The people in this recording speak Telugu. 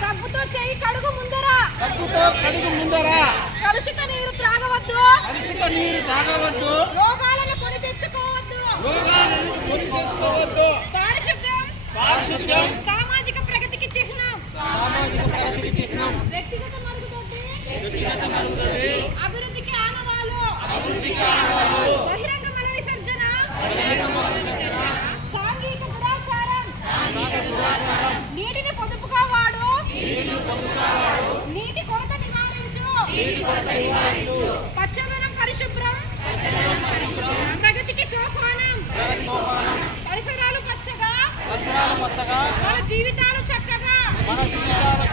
సబ్బుతో చేయి కడుగు ముందరా, సబ్బుతో కడుగు ముందరా. కలుషిత నీరు త్రాగవద్దు, కలుషిత నీరు తాగవద్దు. రోగాలను కొని తెచ్చుకోవద్దు, రోగాలను కొని తెచ్చుకోవద్దు. పారిశుద్ధ్యం, పారిశుద్ధ్యం సామాజిక ప్రగతికి చిహ్నం, సామాజిక ప్రగతికి చిహ్నం. వ్యక్తిగత మరుగుదొడ్డి, వ్యక్తిగత మరుగుదొడ్డి అభివృద్ధికి ఆనవాలు, అభివృద్ధికి ఆనవాలు. బహిరంగ మల విసర్జన, బహిరంగ మల విసర్జన. సాంఘిక దురాచారం, సాంఘిక దురాచారం. నీటిని పొదుపుగా వాడు, నీటిని పొదుపుగా వాడు. నీటి కొరత నివారించు, నీటి కొరత నివారించు. పచ్చదనం పరిశుభ్రం, పచ్చదనం పరిశుభ్రం. ప్రగతికి సోపానం, ప్రగతికి సోపానం. పరిసరాలు పచ్చగా, పరిసరాలు పచ్చగా. మన జీవితాలు చక్కగా, మన జీవితాలు